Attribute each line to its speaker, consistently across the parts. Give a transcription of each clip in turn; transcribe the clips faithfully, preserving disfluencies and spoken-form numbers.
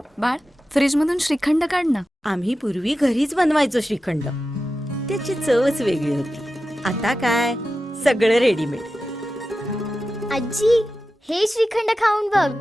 Speaker 1: बाळ, फ्रीज मधून श्रीखंड काढ ना.
Speaker 2: आम्ही पूर्वी घरीच बनवायचो श्रीखंड. त्याची चवच वेगळी होती. आता काय सगळं रेडीमेड.
Speaker 3: आजी, हे श्रीखंड खाऊन बघ.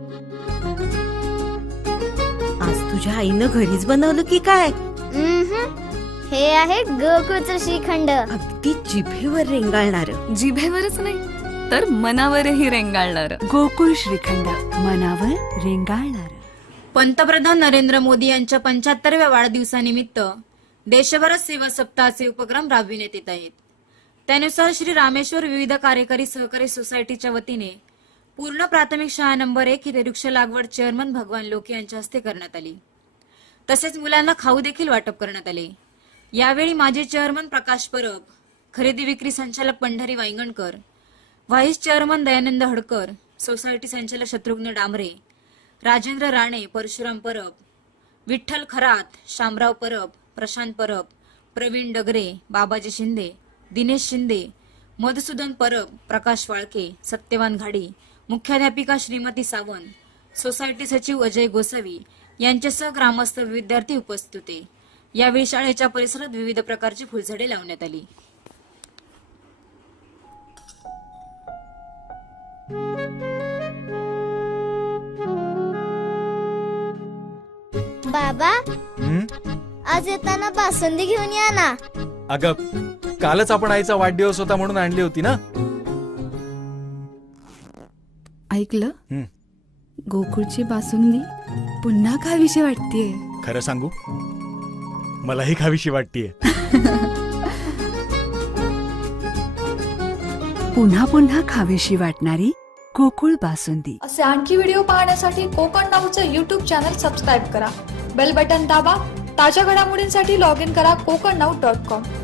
Speaker 2: आज तुझ्या आईनं घरीच बनवलं की काय?
Speaker 3: उम्हम. हे आहे गोकुळचं श्रीखंड.
Speaker 2: अगदी जिभेवर रेंगाळणार.
Speaker 1: जिभेवरच नाही तर मनावरही रेंगाळणार.
Speaker 4: गोकुळ श्रीखंड, मनावर रेंगाळणार.
Speaker 5: पंतप्रधान नरेंद्र मोदी यांच्या पंच्याहत्तरव्या वाढदिवसानिमित्त देशभरात सेवा सप्ताहाचे उपक्रम राबविण्यात येत आहेत. त्यानुसार श्री रामेश्वर विविध कार्यकारी सहकारी सोसायटीच्या वतीने पूर्ण प्राथमिक शाळा नंबर एक इथे वृक्ष लागवड चेअरमन भगवान लोके यांच्या हस्ते करण्यात आली. तसेच मुलांना खाऊ देखील वाटप करण्यात आले. यावेळी माजी चेअरमन प्रकाश परब, खरेदी विक्री संचालक Pandhari Vayangankar, vice chairman Dayanand Hadkar, society संचालक शत्रुघ्न डांबरे, राजेंद्र राणे, परशुराम परब, विठ्ठल खरात, शामराव परब, प्रशांत परब, प्रवीण डगरे, बाबाजी शिंदे, दिनेश शिंदे, मधुसूदन परब, प्रकाश वाळके, सत्यवान घाडी, मुख्याध्यापिका श्रीमती सावंत, सोसायटी सचिव अजय गोसावी यांच्यासह ग्रामस्थ विद्यार्थी उपस्थित होते. यावेळी शाळेच्या परिसरात विविध प्रकारची फुलझाडे लावण्यात आली.
Speaker 3: बाबा,
Speaker 6: हं?
Speaker 3: आज येताना बासुंदी घेऊन या ना.
Speaker 6: अगं, कालच आपण आईचा वाढदिवस होता म्हणून आणली होती ना.
Speaker 4: ऐकलं?
Speaker 6: हं.
Speaker 4: गोकुळची बासुंदी पुन्हा खावीशी वाटतेय.
Speaker 6: खरं सांगू, मलाही खावीशी वाटतीये.
Speaker 4: पुन्हा पुन्हा खावीशी वाटणारी गोकुळ बासुंदी.
Speaker 7: असे आणखी व्हिडिओ पाहण्यासाठी कोकण नाऊचं यूट्यूब चॅनल सबस्क्राईब करा. बेल बटन दाबा. ताज्या घडामोडींसाठी लॉग इन करा कोकण नाऊ डॉट कॉम.